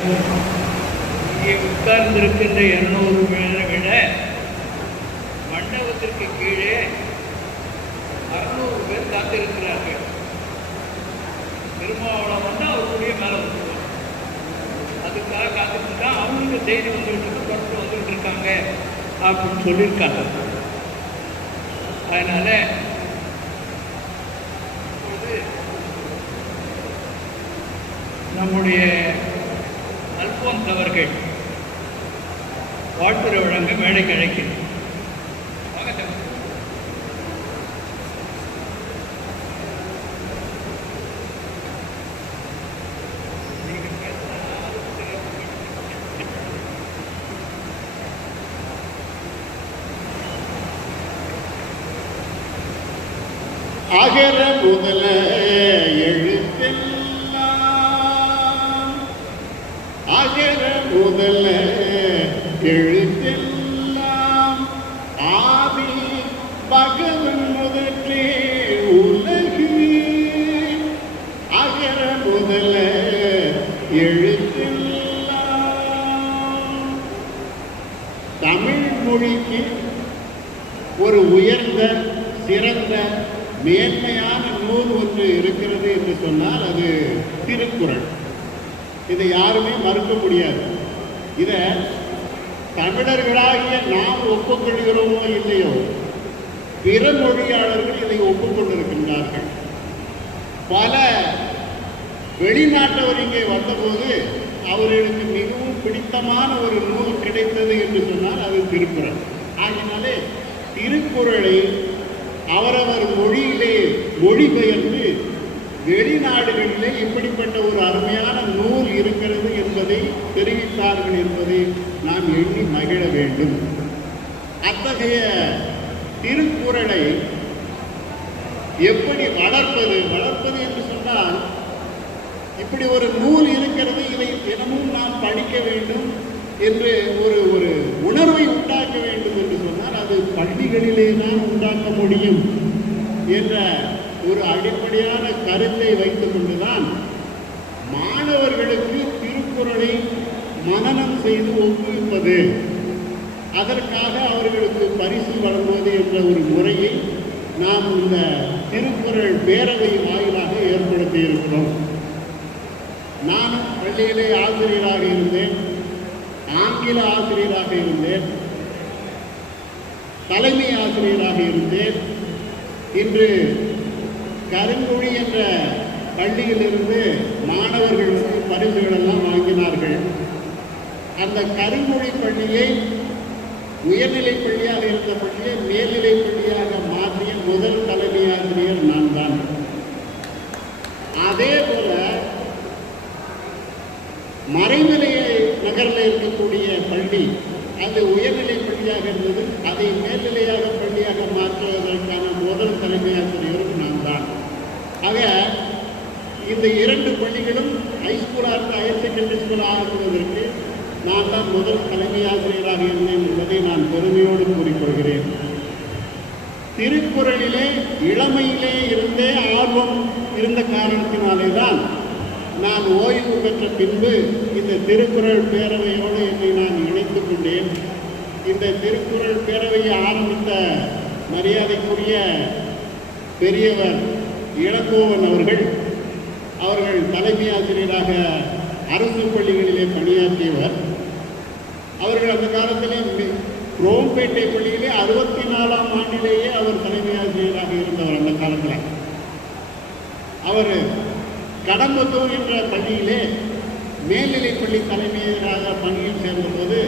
இங்கே உட்கார்ந்திருக்கின்ற 200 பேரை விட மண்டபத்திற்கு கீழே 600 பேர் காத்திருக்கிறார்கள். திருமாவளவன் தான் அவருடைய மேலே வந்துடுவார். அதுக்காக காத்துட்டு தான் அவங்களுக்கு செய்தி வந்துட்டு புறப்பட்டு வந்துட்டு இருக்காங்க அப்படின்னு சொல்லியிருக்காங்க. அதனால நம்முடைய அல்போன்ஸ் அவர்கள் வாழ்த்துறை வழங்க மேடைக்கு அழைக்கிறேன். அகர முதல அகர முதல எழுத்தெல்லாம் ஆதி பகவன் முதற்றே உலகு. அகர முதல எழுத்தெல்லாம். தமிழ் மொழிக்கு ஒரு உயர்ந்த சிறந்த மேன்மையான நூல் ஒன்று இருக்கிறது என்று சொன்னால் அது திருக்குறள். இதை யாருமே மறுக்க முடியாது. இதை தமிழர்களாகிய நாம் ஒப்புக்கொள்கிறோமோ இல்லையோ, பிற மொழியாளர்கள் இதை ஒப்புக்கொண்டிருக்கின்றார்கள். பல வெளிநாட்டவர் இங்கே வந்தபோது அவர்களுக்கு மிகவும் பிடித்தமான ஒரு நூல் கிடைத்தது என்று சொன்னால் அது திருக்குறள். ஆகினாலே திருக்குறளை அவரவர் மொழியிலே மொழிபெயர்ந்து வெளிநாடுகளிலே இப்படிப்பட்ட ஒரு அருமையான நூல் இருக்கிறது என்பதை தெரிவித்தார்கள் என்பதை நாம் எண்ணி மகிழ வேண்டும். அத்தகைய திருக்குறளை எப்படி வளர்ப்பது என்று சொன்னால், இப்படி ஒரு நூல் இருக்கிறது, இதை தினமும் நாம் படிக்க வேண்டும் என்று ஒரு உணர்வை உண்டாக்க வேண்டும் என்று சொன்னால் அது பள்ளிகளிலே தான் உண்டாக்க முடியும் என்ற ஒரு அடிப்படையான கருத்தை வைத்துக் கொண்டுதான் மாணவர்களுக்கு திருக்குறளை மனனம் செய்து ஒப்புவிப்பது, அதற்காக அவர்களுக்கு பரிசு வழங்குவது என்ற ஒரு முறையை நாம் இந்த திருக்குறள் பேரவை வாயிலாக ஏற்படுத்தி இருக்கிறோம். நானும் பள்ளியிலே ஆசிரியராக இருந்தேன், ஆங்கில ஆசிரியராக இருந்தேன், தலைமை ஆசிரியராக இருந்தேன். இன்று கருங்குழி என்ற பள்ளியிலிருந்து மாணவர்கள் பரிசுகள் எல்லாம் வாங்கினார்கள். அந்த கருங்குழி பள்ளியை உயர்நிலை பள்ளியாக இருந்த பள்ளியை மேல்நிலை பள்ளியாக மாற்றிய முதல் தலைமை ஆசிரியர் நான் தான். அதே போல மறைமலை நகரில் இருக்கக்கூடிய பள்ளி அது உயர்நிலை பள்ளியாக இருந்தது, அதை மேல்நிலையாக பள்ளியாக மாற்றுவதற்கான முதல் தலைமை ஆசிரியரும் நான் தான். ஆக இந்த 2 பள்ளிகளும் ஹைஸ்கூலாக ஹையர் செகண்டரி ஸ்கூல் ஆரம்பிப்பதற்கு நான் தான் முதல் தலைமை ஆசிரியராக இருந்தேன் என்பதை நான் பெருமையோடு கூறிக்கொள்கிறேன். திருக்குறளிலே இளமையிலே இருந்தே ஆர்வம் இருந்த காரணத்தினாலே தான் நான் ஓய்வு பெற்ற பின்பு இந்த திருக்குறள் பேரவையோடு என்னை நான் இணைத்துக் கொண்டேன். இந்த திருக்குறள் பேரவையை ஆரம்பித்த மரியாதைக்குரிய பெரியவர் இளங்கோவன் அவர்கள் தலைமை ஆசிரியராக அரசு பள்ளிகளிலே பணியாற்றியவர். அவர்கள் அந்த காலத்திலே குரோம்பேட்டை பள்ளியிலே 64ஆம் ஆண்டிலேயே அவர் தலைமை ஆசிரியராக இருந்தவர். அந்த காலத்தில் அவர் கடம்பத்தூர் என்ற பள்ளியிலே மேல்நிலை பள்ளி தலைமையராக பணியில் சேர்ந்தபோது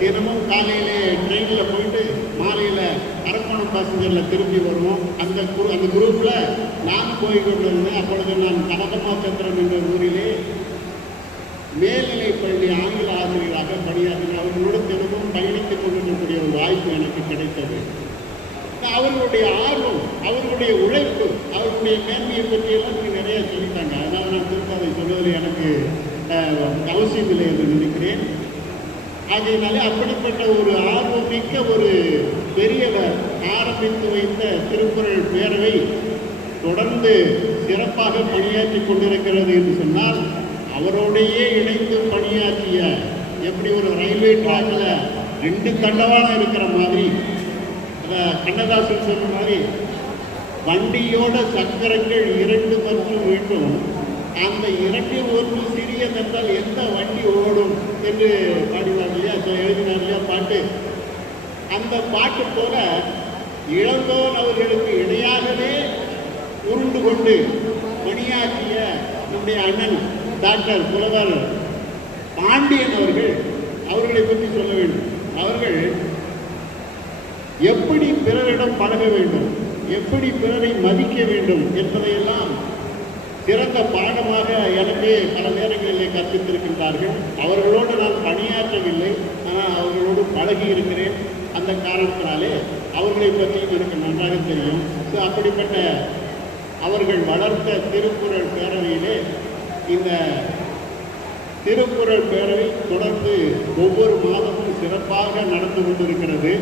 தினமும் காலையிலே ட்ரெயினில் போயிட்டு மாலையில் அரக்கோணம் பாசஞ்சரில் திரும்பி வருவோம். அந்த குரூப்பில் நான் போய் கொண்டிருந்தேன். அப்பொழுது நான் கனகமாச்சந்திரம் என்ற ஊரிலே மேல்நிலை பள்ளி ஆங்கில ஆசிரியராக பணியாற்றினேன். அவர்களோடு தினமும் பயணித்துக் கொண்டிருக்கக்கூடிய ஒரு வாய்ப்பு எனக்கு கிடைத்தது. அவர்களுடைய ஆர்வம், அவர்களுடைய உழைப்பு, அவர்களுடைய மேன்மையை பற்றியெல்லாம் எனக்கு நிறைய சொல்லிட்டாங்க. அதனால் நான் திரும்ப அதை சொல்வதில் எனக்கு அவசியம் இல்லை என்று நினைக்கிறேன். ஆகையினாலே அப்படிப்பட்ட ஒரு ஆர்வமிக்க ஒரு பெரியவர் ஆரம்பித்து வைத்த திருக்குறள் பேரவை தொடர்ந்து சிறப்பாக பணியாற்றி கொண்டிருக்கிறது என்று சொன்னால் அவரோடையே இணைந்து பணியாற்றி எப்படி ஒரு ரயில்வே ட்ராக்ல 2 தண்டவாளம் இருக்கிற மாதிரி, கண்ணதாசன் சொன்ன மாதிரி வண்டியோட சக்கரங்கள் 2 மற்றும் வேண்டும், அந்த 2 ஒன்று சிறியதென்றால் எந்த வண்டி ஓடும் என்று பாடினார் இல்லையா, எழுதினார் இல்லையா பாட்டு. அந்த பாட்டு போல இளங்கோன் அவர்களுக்கு இணையாகவே உருண்டு கொண்டு பணியாற்றிய நம்முடைய அண்ணன் டாக்டர் புலவர் பாண்டியன் அவர்களை பற்றி சொல்ல வேண்டும். அவர்கள் எப்படி பிறரிடம் பழக வேண்டும், எப்படி பிறரை மதிக்க வேண்டும் என்பதையெல்லாம் சிறந்த பாடமாக எனக்கு பல நேரங்களிலே கற்பித்திருக்கின்றார்கள். அவர்களோடு நான் பணியாற்றவில்லை, ஆனால் அவர்களோடு பழகி இருக்கிறேன். அந்த காரணத்தினாலே அவர்களை பற்றியும் எனக்கு நன்றாக தெரியும். ஸோ அப்படிப்பட்ட அவர்கள் வளர்த்த திருக்குறள் பேரவையிலே இந்த திருக்குறள் பேரவை தொடர்ந்து ஒவ்வொரு மாதமும் சிறப்பாக நடந்து கொண்டிருக்கிறது.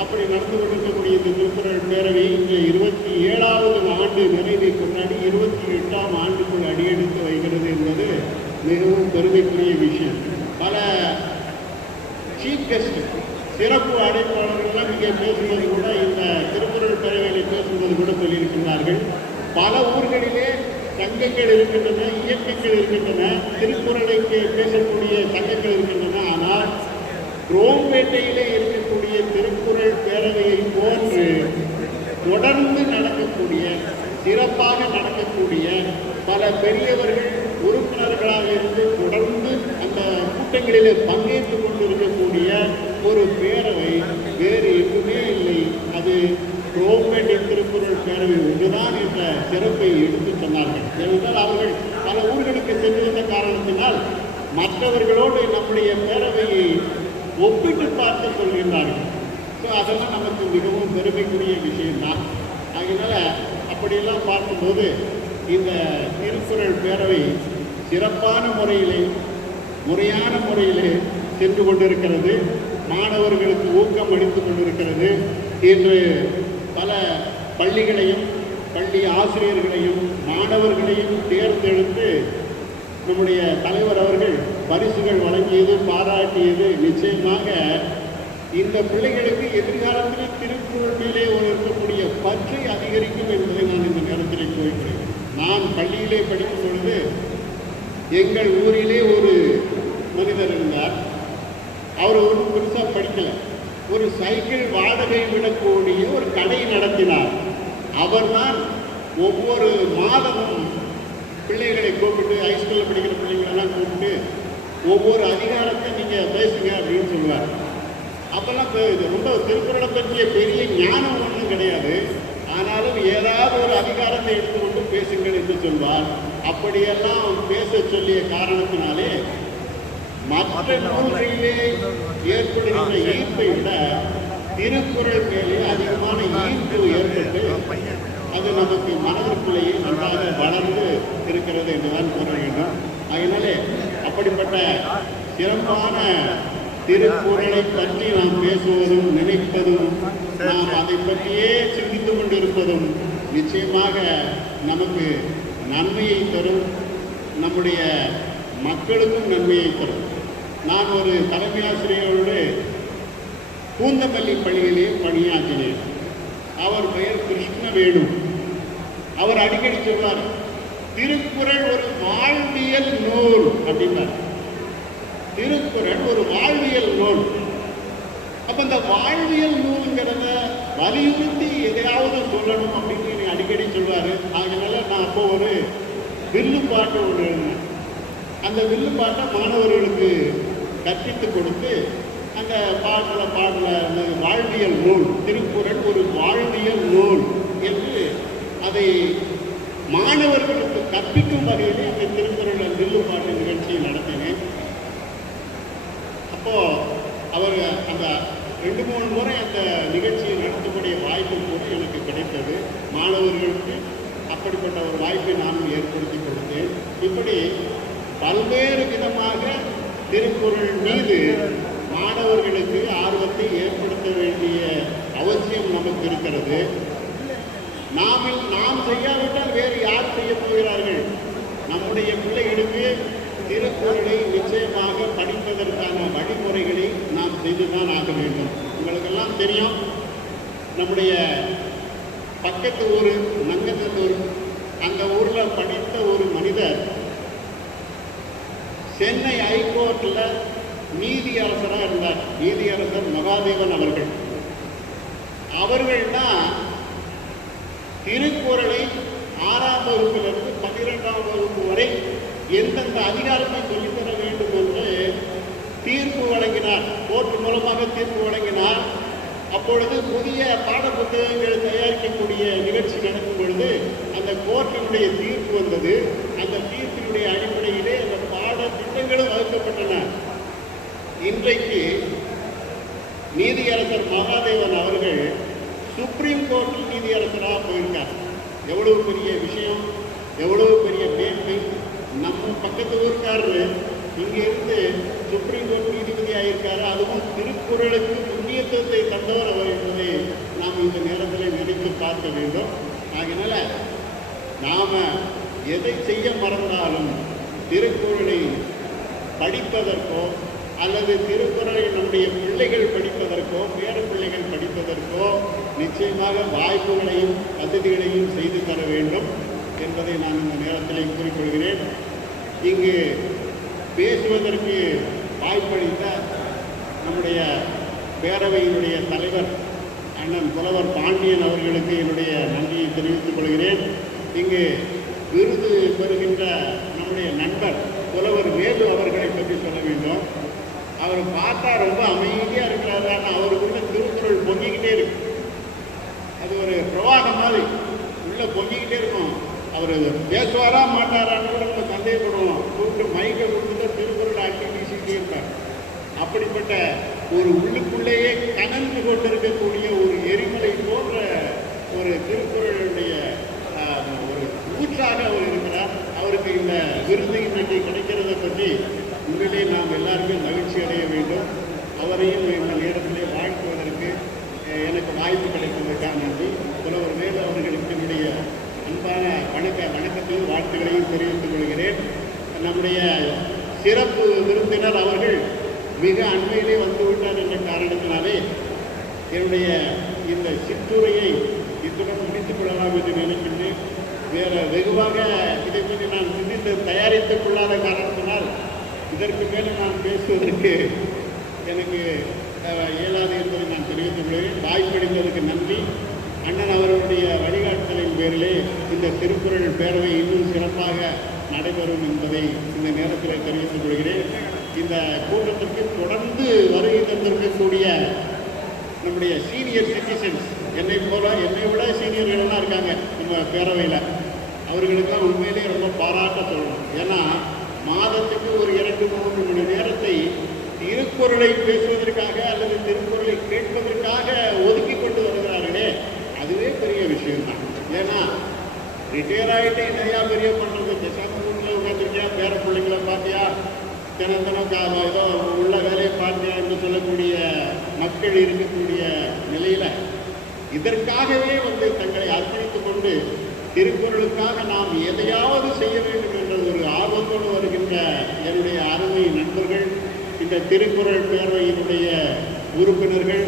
அப்படி நடந்து கொண்டிருக்கக்கூடிய இந்த திருக்குறள் பேரவை இங்கே 27வது ஆண்டு நிறைவை கொண்டாடி 28ஆம் ஆண்டுக்குள் அடியெடுத்து வைக்கிறது என்பது மிகவும் பெருமைக்குரிய விஷயம். பல சீஃப் கெஸ்ட் சிறப்பு அழைப்பாளர்கள்லாம் இங்கே பேசுவது கூட, இந்த திருக்குறள் பேரவையில் பேசுவது கூட சொல்லியிருக்கிறார்கள். பல ஊர்களிலே சங்கங்கள் இருக்கின்றன, இயக்கங்கள் இருக்கின்றன, திருக்குறளை பேசக்கூடிய சங்கங்கள் இருக்கின்றன. ஆனால் குரோம்பேட்டையிலே இருக்கக்கூடிய திருக்குறள் பேரவையை போன்று தொடர்ந்து நடக்கக்கூடிய, சிறப்பாக நடக்கக்கூடிய பல பெரியவர்கள் உறுப்பினர்களாக இருந்து தொடர்ந்து அந்த கூட்டங்களிலே பங்கேற்றுக் கொண்டிருக்கக்கூடிய ஒரு பேரவை வேறு எங்குமே இல்லை. அது குரோம்பேட்டை திருக்குறள் பேரவை ஒன்றுதான் என்ற சிறப்பை எடுத்து சொன்னார்கள். ஏனென்றால் அவர்கள் பல ஊர்களுக்கு சென்றிருந்த காரணத்தினால் மற்றவர்களோடு நம்முடைய பேரவையை ஒப்பிட்டு பார்த்து சொல்கின்றார்கள். ஸோ அதெல்லாம் நமக்கு மிகவும் பெருமைக்குரிய விஷயம்தான். அதனால அப்படியெல்லாம் பார்க்கும்போது இந்த திருக்குறள் பேரவை சிறப்பான முறையிலே, முறையான முறையிலே சென்று கொண்டிருக்கிறது. மாணவர்களுக்கு ஊக்கம் அளித்துக் கொண்டிருக்கிறது. இன்று பல பள்ளிகளையும் பள்ளி ஆசிரியர்களையும் மாணவர்களையும் தேர்ந்தெடுத்து நம்முடைய தலைவர் அவர்கள் பரிசுகள் வழங்கியது, பாராட்டியது நிச்சயமாக இந்த பிள்ளைகளுக்கு எதிர்காலத்தில் திருக்குறள் மேலே இருக்கக்கூடிய பற்றை அதிகரிக்கும் என்பதை நான் இந்த நேரத்தில் கூறுகிறேன். நான் பள்ளியிலே படிக்கும் பொழுது எங்கள் ஊரிலே ஒரு மனிதர் இருந்தார். அவர் ஒன்றும் பெருசாக படிக்கலை. ஒரு சைக்கிள் வாடகை விடக்கூடிய ஒரு கடை நடத்தினார். அவர்தான் ஒவ்வொரு மாதமும் பிள்ளைகளை கூப்பிட்டு, ஹைஸ்கூலில் படிக்கிற பிள்ளைங்களெல்லாம் கூப்பிட்டு ஒவ்வொரு அதிகாரத்தை நீங்கள் பேசுங்க அப்படின்னு சொல்லுவார். அப்போல்லாம் ரொம்ப திருக்குறளை பற்றிய பெரிய ஞானம் ஒன்றும் கிடையாது. ஆனாலும் ஏதாவது ஒரு அதிகாரத்தை எடுத்துக்கொண்டு பேசுங்கள் என்று சொல்வார். அப்படியெல்லாம் பேச சொல்லிய காரணத்தினாலே மற்ற நூல்களிலே ஏற்படுகின்ற ஈர்ப்பை விட திருக்குறள் மேலே அதிகமான ஈர்ப்பு ஏற்பட்டு அது நமக்கு மனதிற்குள்ளேயே நன்றாக வளர்ந்து இருக்கிறது என்றுதான் கூற வேண்டும். அதனாலே அப்படிப்பட்ட சிறப்பான திருக்குறளை பற்றி நாம் பேசுவதும் நினைப்பதும் நாம் அதை பற்றியே சிந்தித்து கொண்டிருப்பதும் நிச்சயமாக நமக்கு நன்மையை தரும், நம்முடைய மக்களுக்கும் நன்மையை தரும். நான் ஒரு தலைமை ஆசிரியரோடு பூந்தமல்லி பள்ளியிலே பணியாற்றினேன். அவர் பெயர் கிருஷ்ணவேணு. அவர் அடிக்கடி சொல்வார், திருக்குறள் ஒரு வாழ்வியல் நூல் அப்படின்னார். திருக்குறள் ஒரு வாழ்வியல் நூல். அப்ப இந்த வாழ்வியல் நூலுங்கிறத வலியுறுத்தி எதையாவது சொல்லணும் அப்படின்னு அடிக்கடி சொல்வாரு. அதனால நான் அப்போ ஒரு வில்லு பாட்டு ஒன்று எழுதினேன். அந்த வில்லு பாட்டை மாணவர்களுக்கு கற்பித்து கொடுத்து அந்த பாடல வாழ்வியல் நூல், திருக்குறள் ஒரு வாழ்வியல் நூல் என்று அதை மாணவர்களுக்கு கற்பிக்கும் வகையிலே அந்த திருக்குறள் வில்லு பாட்டு நிகழ்ச்சியை நடத்தினேன். அப்போ அவர் அந்த 2-3 முறை அந்த நிகழ்ச்சியை நடத்தக்கூடிய வாய்ப்பு கூட எனக்கு கிடைத்தது. மாணவர்களுக்கு அப்படிப்பட்ட ஒரு வாய்ப்பை நானும் ஏற்படுத்தி கொடுத்தேன். இப்படி பல்வேறு விதமாக திருக்குறள் மீது மாணவர்களுக்கு ஆர்வத்தை ஏற்படுத்த வேண்டிய அவசியம் நமக்கு இருக்கிறது. நாம் செய்யாவிட்டால் வேறு யார் செய்ய போகிறார்கள்? நம்முடைய பிள்ளைகளுக்கு திருக்குறளை நிச்சயமாக படிப்பதற்கான செய்துதான் ஆக வேண்டும். உங்களுக்கெல்லாம் தெரியும், நம்முடைய பக்கத்து ஊர் நங்கநல்லூர், அந்த ஊரில் படித்த ஒரு மனிதர் சென்னை ஹைகோர்ட்டில் நீதியரசராக இருந்தார். நீதியரசர் மகாதேவன் அவர்கள். அவர்கள் தான் திருக்குறளை 6ஆம் வகுப்பிலிருந்து 12ஆம் வகுப்பு வரை எந்தெந்த அதிகாரத்தை சொல்லித்தர வேண்டும் என்று தீர்ப்பு வழங்கினார். கோர்ட் மூலமாக தீர்ப்பு வழங்கினார். அப்பொழுது புதிய பாட புத்தகங்கள் தயாரிக்கக்கூடிய நிகழ்ச்சி நடக்கும் பொழுது அந்த கோர்ட்டினுடைய தீர்ப்பு வந்தது. அந்த தீர்ப்பினுடைய அடிப்படையிலே அந்த பாட திட்டங்களும் வகுக்கப்பட்டன. இன்றைக்கு நீதியரசர் மகாதேவன் அவர்கள் சுப்ரீம் கோர்ட்டில் நீதியரசராக போயிருக்கார். எவ்வளவு பெரிய விஷயம், எவ்வளவு பெரிய மேன்மை. நம்ம பக்கத்து ஊருக்காரர் இங்கே இருந்து சுப்ரீம் கோர்ட் நீதிபதியாக இருக்காரு. அதுவும் திருக்குறளுக்கு முக்கியத்துவத்தை தந்தவர் அவர் என்பதை நாம் இந்த நேரத்தில் நினைத்து பார்க்க வேண்டும். ஆகினால நாம் எதை செய்ய மறந்தாலும் திருக்குறளை படிப்பதற்கோ அல்லது திருக்குறளை நம்முடைய பிள்ளைகள் படிப்பதற்கோ பேர பிள்ளைகள் படிப்பதற்கோ நிச்சயமாக வாய்ப்புகளையும் வசதிகளையும் செய்து தர வேண்டும் என்பதை நான் இந்த நேரத்தில் குறிப்பிடுகிறேன். இங்கு பேசுவதற்கு வாய்ப்பளித்த நம்முடைய பேரவையினுடைய தலைவர் அண்ணன் புலவர் பாண்டியன் அவர்களுக்கு என்னுடைய நன்றியை தெரிவித்துக் கொள்கிறேன். இங்கு விருது பெறுகின்ற நம்முடைய நண்பர் புலவர் வேலு அவர்களை பற்றி சொல்ல வேண்டும். அவர் பார்த்தா ரொம்ப அமைதியாக இருக்கிறாரு. ஆனால் அவருக்குள்ள திருக்குறள் பொங்கிக்கிட்டே இருக்கு. அது ஒரு பிரவாகம் மாதிரி உள்ளே பொங்கிக்கிட்டே இருக்கும். அவர் பேசுவாரா மாட்டாரான்னு கூட நம்ம சந்தேகப்படுவோம். கூப்பிட்டு மைக்கை கொடுத்துட்டு திருக்குறள் ஆக்கி வீசிக்கிட்டே இருப்பார். அப்படிப்பட்ட ஒரு உள்ளுக்குள்ளேயே கனந்து கொண்டிருக்கக்கூடிய ஒரு எரிமலை போன்ற ஒரு திருக்குறளுடைய ஒரு ஊற்றாக அவர் இருக்கிறார். அவருக்கு இந்த விருது இன்றைக்கு கிடைக்கிறத பற்றி உண்மையிலே நாம் எல்லாருமே மகிழ்ச்சி அடைய வேண்டும். அவரையும் இந்த நேரத்திலே வாழ்த்துவதற்கு எனக்கு வாய்ப்பு கிடைப்பதற்காக நன்றி. புலவர் வேலு அவர்களுக்கு என்னுடைய அன்பான வணக்கத்தையும் வாழ்த்துக்களையும் தெரிவித்துக் கொள்கிறேன். நம்முடைய சிறப்பு விருந்தினர் அவர்கள் மிக அண்மையிலே வந்துவிட்டார் என்ற காரணத்தினாலே என்னுடைய இந்த சிற்றுரையை இத்துடன் முடித்துக் கொள்ளலாம் என்று நினைக்கின்றேன். வேறு வெகுவாக இதை பற்றி நான் சிந்தித்து தயாரித்துக் கொள்ளாத காரணத்தினால் இதற்கு மேலே நான் பேசுவதற்கு எனக்கு இயலாது என்பதை நான் தெரிவித்துக் கொள்கிறேன். வாய்ப்பளித்ததற்கு நன்றி. அண்ணன் அவர்களுடைய வழிகாட்டுதலின் பேரிலே இந்த திருக்குறள் பேரவை இன்னும் சிறப்பாக நடைபெறும் என்பதை இந்த நேரத்தில் தெரிவித்துக் கொள்கிறேன். இந்த கூட்டத்திற்கு தொடர்ந்து வருகை தந்திருக்கக்கூடிய நம்முடைய சீனியர் சிட்டிசன்ஸ், என்னை விட சீனியர்களெல்லாம் இருக்காங்க நம்ம பேரவையில். அவர்களுக்கெல்லாம் உண்மையிலே ரொம்ப பாராட்ட சொல்லணும். ஏன்னா மாதத்துக்கு ஒரு 2-3 மணி நேரத்தை திருக்குறளை பேசுவதற்காக அல்லது திருக்குறளை கேட்பதற்காக ஒதுக்கி கொண்டு வருகிறார்களே, அதுவே பெரிய விஷயம்தான். ஏன்னா ரிட்டையர் ஆகிட்டு நிறையா பெரிய பண்ணுறது பேசாமல் வீட்டில் உட்காந்துருக்கியா, பேர பிள்ளைங்களை பார்த்தியா, தினம் ஏதோ உள்ள வேலையை பார்த்தியா என்று சொல்லக்கூடிய மக்கள் இருக்கக்கூடிய நிலையில் இதற்காகவே தங்களை அர்ப்பணித்துக் கொண்டு திருக்குறளுக்காக நாம் எதையாவது செய்ய வேண்டும் என்ற ஒரு ஆர்வத்தோடு வருகின்ற என்னுடைய அருமை நண்பர்கள், இந்த திருக்குறள் பேரவையினுடைய உறுப்பினர்கள்,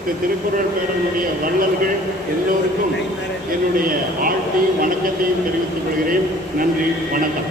இந்த திருக்குறள் பேரவையினுடைய வள்ளல்கள் எல்லோருக்கும் என்னுடைய வாழ்த்தையும் வணக்கத்தையும் தெரிவித்துக் கொள்கிறேன். நன்றி, வணக்கம்.